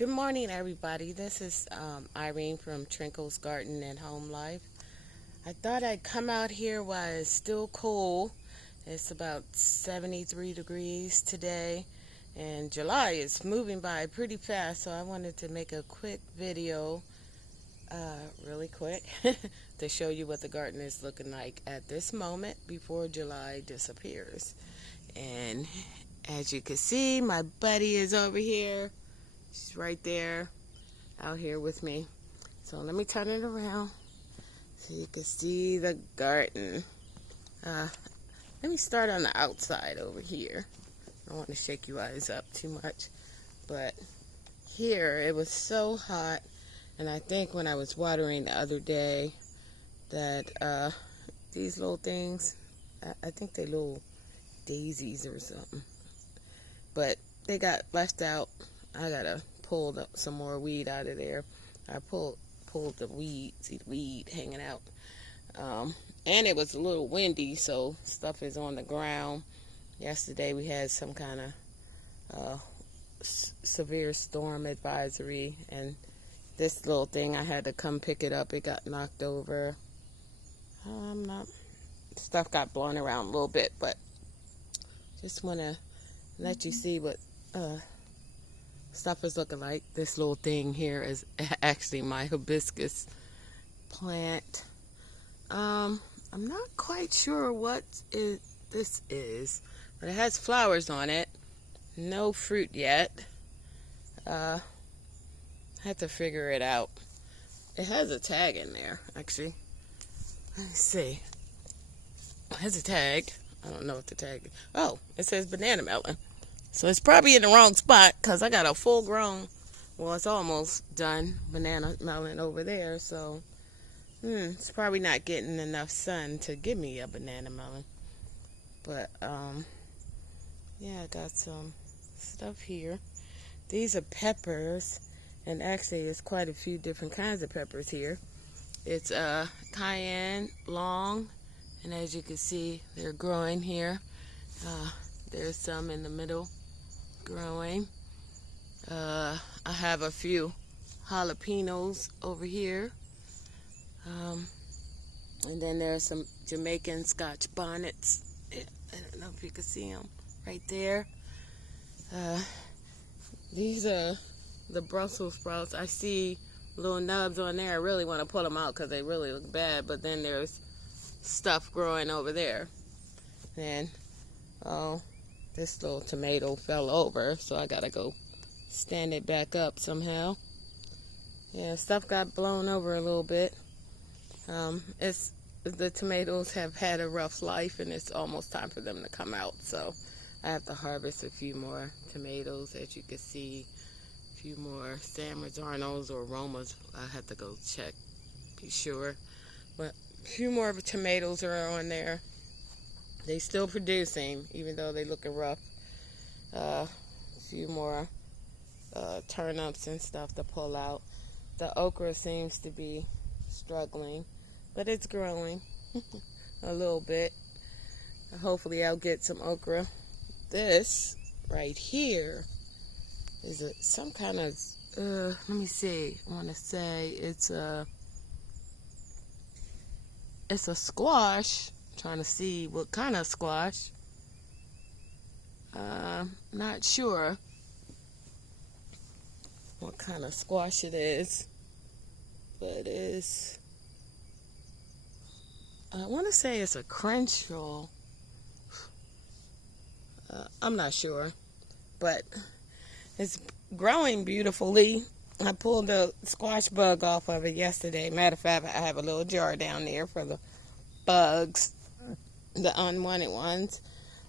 Good morning, everybody. This is Irene from Trinkle's Garden and Home Life. I thought I'd come out here while it's still cool. It's about 73 degrees today, and July is moving by pretty fast, so I wanted to make a quick video, really quick, to show you what the garden is looking like at this moment before July disappears. And as you can see, my buddy is over here. She's right there, out here with me. So let me turn it around so you can see the garden. Let me start on the outside over here. I don't want to shake you guys up too much. But here, it was so hot. And I think when I was watering the other day, that these little things, I think they're little daisies or something. But they got left out. I gotta pull some more weed out of there. I pulled the weed, see the weed hanging out. And it was a little windy, so stuff is on the ground. Yesterday we had some kind of severe storm advisory, and this little thing, I had to come pick it up. It got knocked over. Stuff got blown around a little bit, but just want to let you see what stuff is looking like. This little thing here is actually my hibiscus plant. I'm not quite sure what this is, but it has flowers on it. No fruit yet. I have to figure it out. It has a tag in there, actually. Let me see. It has a tag. I don't know what the tag is. Oh, it says banana melon. So it's probably in the wrong spot because I got a full grown, well, it's almost done, banana melon over there. So it's probably not getting enough sun to give me a banana melon. But yeah, I got some stuff here. These are peppers, and actually it's quite a few different kinds of peppers here. It's cayenne, long, and as you can see, they're growing here. There's some in the middle growing. I have a few jalapenos over here. And then there's some Jamaican Scotch bonnets. I don't know if you can see them right there. These are the Brussels sprouts. I see little nubs on there. I really want to pull them out because they really look bad. But then there's stuff growing over there. And this little tomato fell over, so I gotta go stand it back up somehow. Yeah, stuff got blown over a little bit. The tomatoes have had a rough life, and it's almost time for them to come out. So I have to harvest a few more tomatoes, as you can see. A few more San Marzano's or Romas. I have to go check, be sure. But a few more tomatoes are on there. They still producing, even though they looking rough. A few more turnips and stuff to pull out. The okra seems to be struggling, but it's growing a little bit. Hopefully I'll get some okra. This right here is some kind of, let me see, I want to say it's a squash. Trying to see what kind of squash. Not sure what kind of squash it is, but it's, I want to say it's a crenshaw. I'm not sure, but it's growing beautifully. I pulled the squash bug off of it yesterday. Matter of fact, I have a little jar down there for the bugs, the unwanted ones,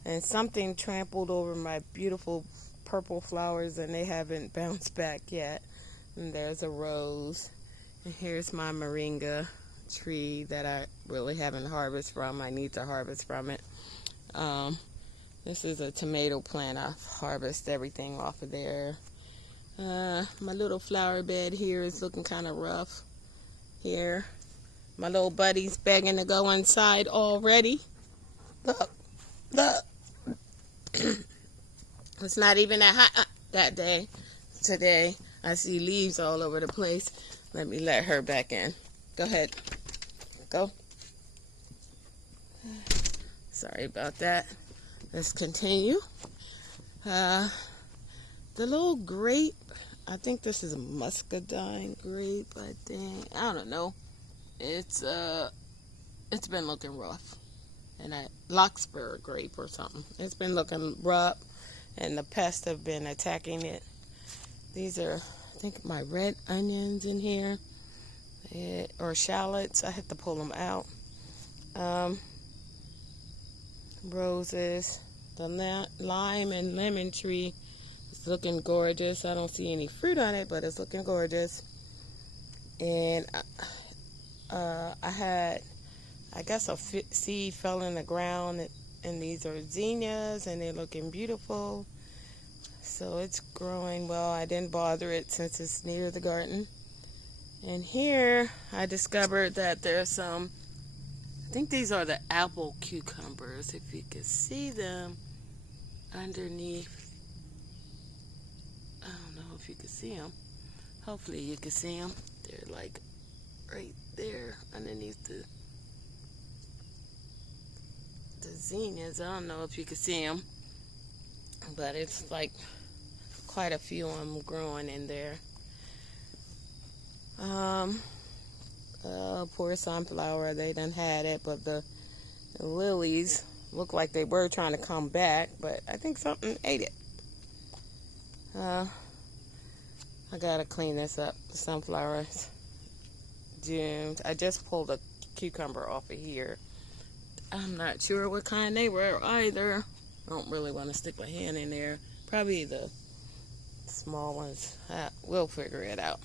and something trampled over my beautiful purple flowers, and they haven't bounced back yet. And there's a rose, and here's my moringa tree that I really haven't harvested from. I need to harvest from it. This is a tomato plant. I've harvested everything off of there. My little flower bed here is looking kind of rough here. My little buddy's begging to go inside already. Look. It's not even that hot that day today. I see leaves all over the place. Let me let her back in. Go ahead. Go. Sorry about that. Let's continue. The little grape, I think this is a muscadine grape, I don't know. It's been looking rough. And a Larkspur grape or something. It's been looking rough, and the pests have been attacking it. These are, I think, my red onions in here, or shallots. I had to pull them out. Roses. The lime and lemon tree is looking gorgeous. I don't see any fruit on it, but it's looking gorgeous. And I guess a seed fell in the ground, and these are zinnias, and they're looking beautiful. So it's growing well. I didn't bother it since it's near the garden. And here I discovered that there's some, I think these are the apple cucumbers, if you can see them underneath. I don't know if you can see them. Hopefully you can see them. They're like right there underneath the zinnias. I don't know if you can see them, but it's like quite a few of them growing in there. Poor sunflower, they done had it, but the lilies look like they were trying to come back, but I think something ate it. I gotta clean this up. The sunflowers doomed. I just pulled a cucumber off of here. I'm not sure what kind they were either. I don't really want to stick my hand in there. Probably the small ones. We'll figure it out.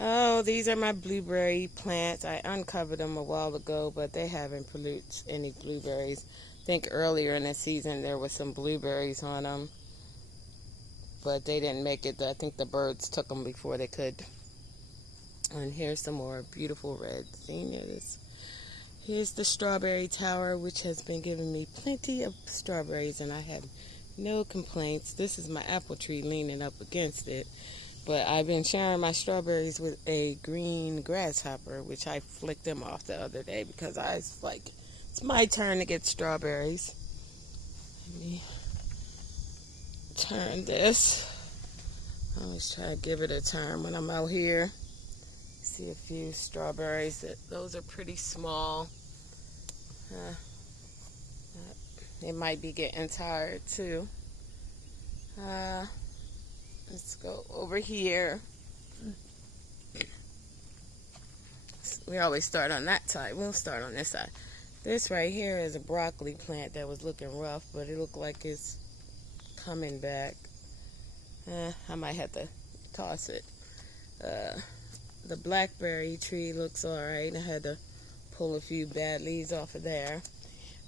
Oh, these are my blueberry plants. I uncovered them a while ago, but they haven't produced any blueberries. I think earlier in the season there was some blueberries on them, but they didn't make it. I think the birds took them before they could. And here's some more beautiful red zinnias. Here's the strawberry tower, which has been giving me plenty of strawberries, and I have no complaints. This is my apple tree leaning up against it. But I've been sharing my strawberries with a green grasshopper, which I flicked them off the other day because I was like, it's my turn to get strawberries. Let me turn this. I always try to give it a turn when I'm out here. See a few strawberries. Those are pretty small. They might be getting tired too. Let's go over here. We always start on that side. We'll start on this side. This right here is a broccoli plant that was looking rough, but it looked like it's coming back. I might have to toss it. The blackberry tree looks alright. I had to pull a few bad leaves off of there.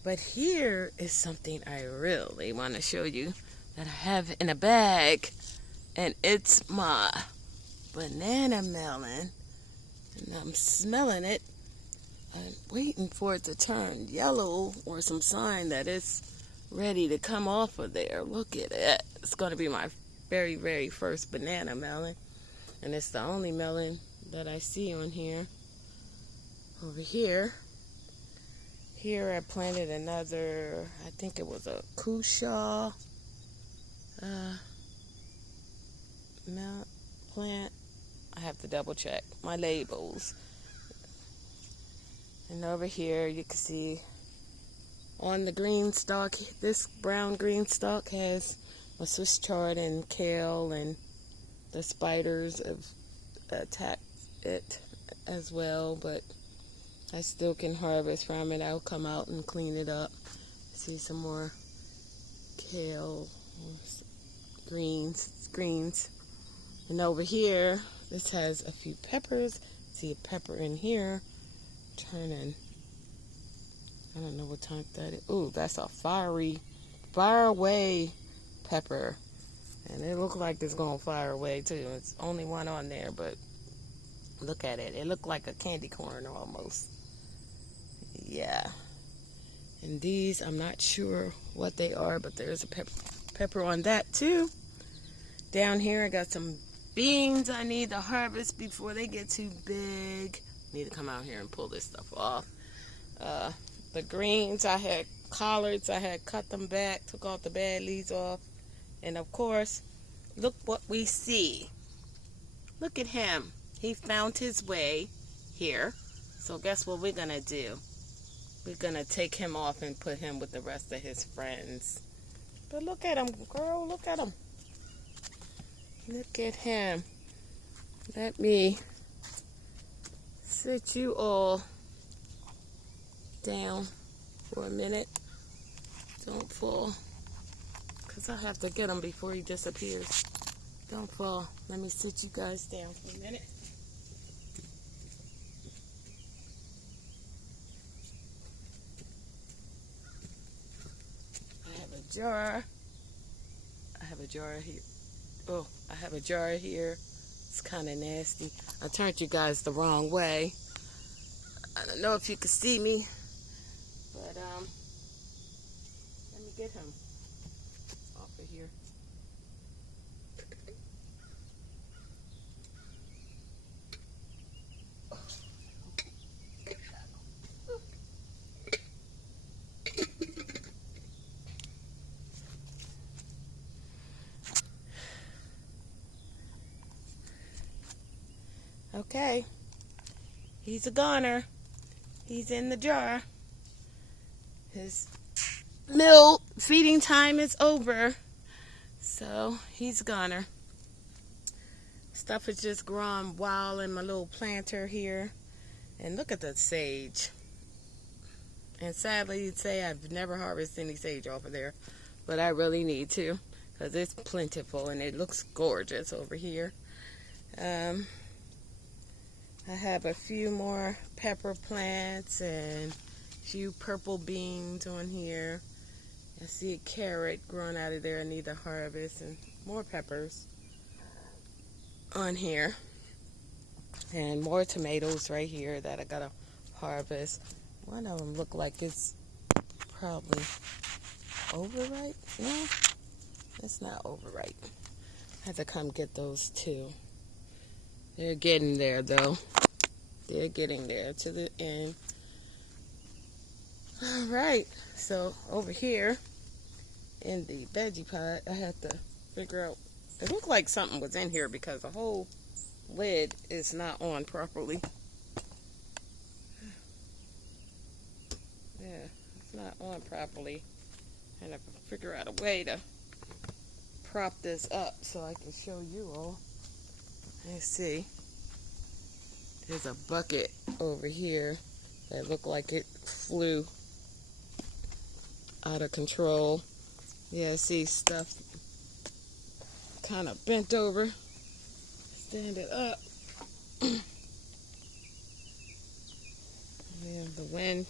But here is something I really want to show you that I have in a bag. And it's my banana melon. And I'm smelling it. I'm waiting for it to turn yellow or some sign that it's ready to come off of there. Look at it. It's going to be my very, very first banana melon. And it's the only melon that I see on here. Over here. Here I planted another, I think it was a Cushaw plant. I have to double check my labels. And over here you can see on the green stalk, this brown green stalk has a Swiss chard and kale, and the spiders have attacked it as well, but I still can harvest from it. I'll come out and clean it up. See some more kale, greens. And over here, this has a few peppers. See a pepper in here turning. I don't know what type that is. Ooh, that's a fire away pepper. And it looks like it's going to fire away too. It's only one on there, but look at it. It looked like a candy corn almost. Yeah. And these, I'm not sure what they are, but there's a pepper on that too. Down here I got some beans I need to harvest before they get too big. Need to come out here and pull this stuff off. The greens, I had collards, I had cut them back, took all the bad leaves off. And of course, look what we see. Look at him. He found his way here. So guess what we're gonna do? We're gonna take him off and put him with the rest of his friends. But look at him, girl, look at him. Look at him. Let me sit you all down for a minute. Don't fall, because I have to get him before he disappears. Don't fall. Let me sit you guys down for a minute. I have a jar. I have a jar here. Oh, I have a jar here. It's kind of nasty. I turned you guys the wrong way. I don't know if you can see me, but let me get him off of here. Okay, he's a goner. He's in the jar. His milk feeding time is over, so he's a goner. Stuff is just growing wild in my little planter here. And look at the sage. And sadly, you'd say I've never harvested any sage off of there, but I really need to, because it's plentiful and it looks gorgeous over here. I have a few more pepper plants and a few purple beans on here. I see a carrot growing out of there I need to harvest, and more peppers on here. And more tomatoes right here that I gotta harvest. One of them look like it's probably overripe. No, it's not overripe. I have to come get those too. They're getting there though. They're getting there to the end. Alright, so over here in the veggie pot, I had to figure out, it looked like something was in here because the whole lid is not on properly. Yeah, it's not on properly. And I have to figure out a way to prop this up so I can show you all. Let's see. There's a bucket over here that looked like it flew out of control. Yeah, I see stuff kind of bent over. Stand it up. Yeah, the wind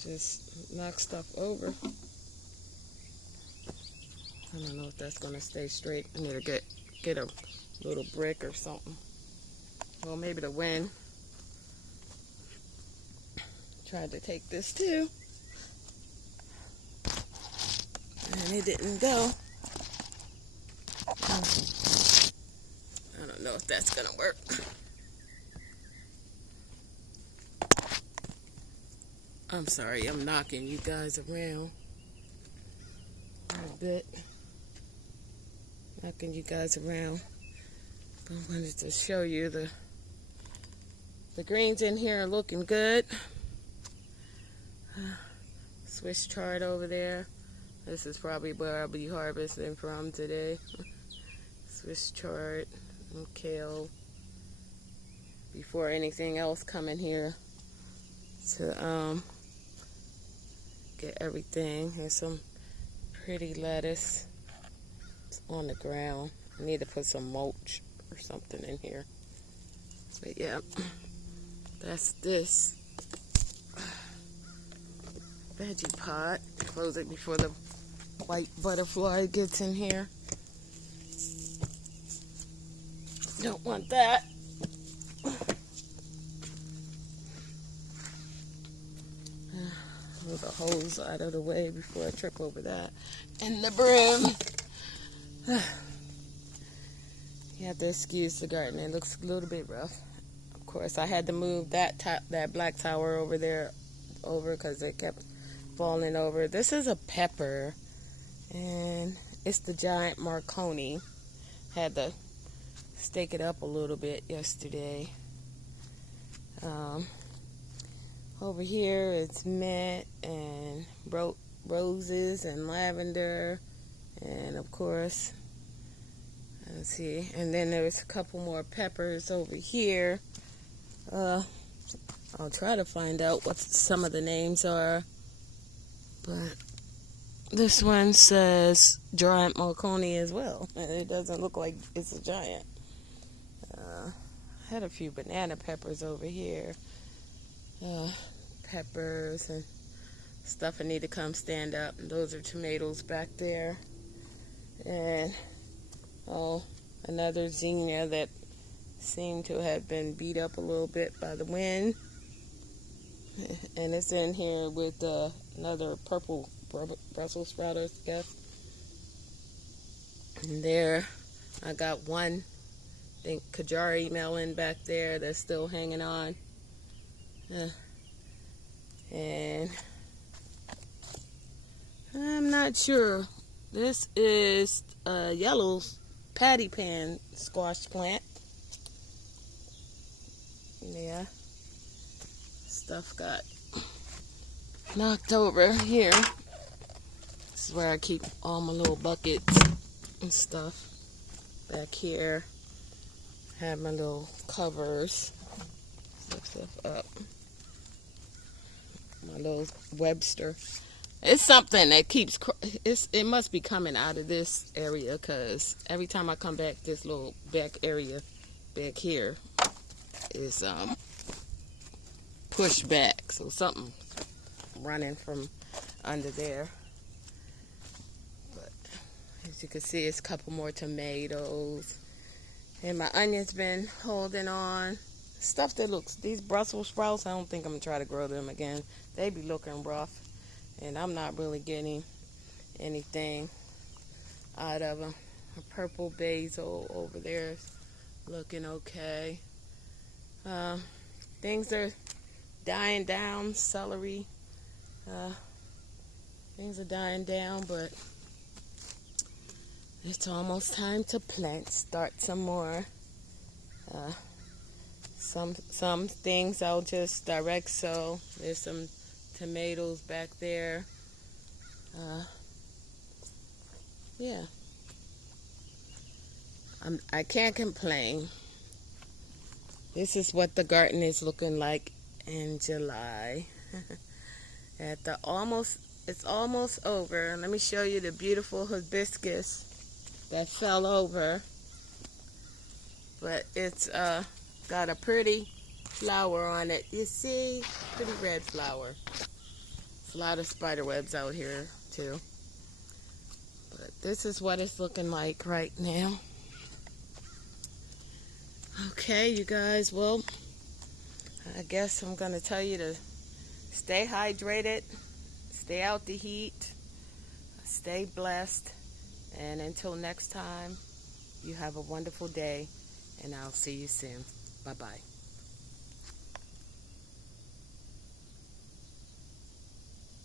just knocks stuff over. I don't know if that's gonna stay straight. I need to get a little brick or something. Well, maybe the wind tried to take this too, and it didn't go. I don't know if that's gonna work. I'm sorry, I'm knocking you guys around a little bit. Knocking you guys around. I wanted to show you the greens in here are looking good. Swiss chard over there. This is probably where I'll be harvesting from today. Swiss chard and kale. Before anything else come in here to get everything. Here's some pretty lettuce on the ground. I need to put some mulch or something in here. But yeah, that's this veggie pot. Close it before the white butterfly gets in here. Don't want that. Move the hose out of the way before I trip over that. And the broom. You have to excuse the garden. It looks a little bit rough. Of course, I had to move that black tower over there because it kept falling over. This is a pepper, and it's the giant Marconi. Had to stake it up a little bit yesterday. Over here it's mint and roses and lavender, and of course, let's see, and then there's a couple more peppers over here. I'll try to find out what some of the names are, but this one says giant Marconi as well. It doesn't look like it's a giant. I had a few banana peppers over here. Peppers and stuff that need to come stand up. And those are tomatoes back there. And another zinnia that seemed to have been beat up a little bit by the wind. And it's in here with another purple Brussels sprout, I guess. And there I got one, I think, Kajari melon back there that's still hanging on. And I'm not sure. This is a yellow patty pan squash plant. Yeah. Stuff got knocked over here. This is where I keep all my little buckets and stuff. Back here, have my little covers. Stuff up. My little Webster. It's something that keeps, it must be coming out of this area, because every time I come back, this little back area back here is pushed back. So something running from under there. But as you can see, it's a couple more tomatoes. And my onions been holding on. Stuff that looks, these Brussels sprouts, I don't think I'm going to try to grow them again. They be looking rough. And I'm not really getting anything out of them. A purple basil over there is looking okay. Things are dying down. Celery. Things are dying down, but it's almost time to plant. Start some more. Some things I'll just direct sow. There's some tomatoes back there. Yeah. I can't complain. This is what the garden is looking like in July. It's almost over. Let me show you the beautiful hibiscus that fell over. But it's got a pretty flower on it. You see? Pretty red flower. There's a lot of spider webs out here too. But this is what it's looking like right now. Okay, you guys, well, I guess I'm going to tell you to stay hydrated, stay out the heat, stay blessed, and until next time, you have a wonderful day, and I'll see you soon. Bye-bye.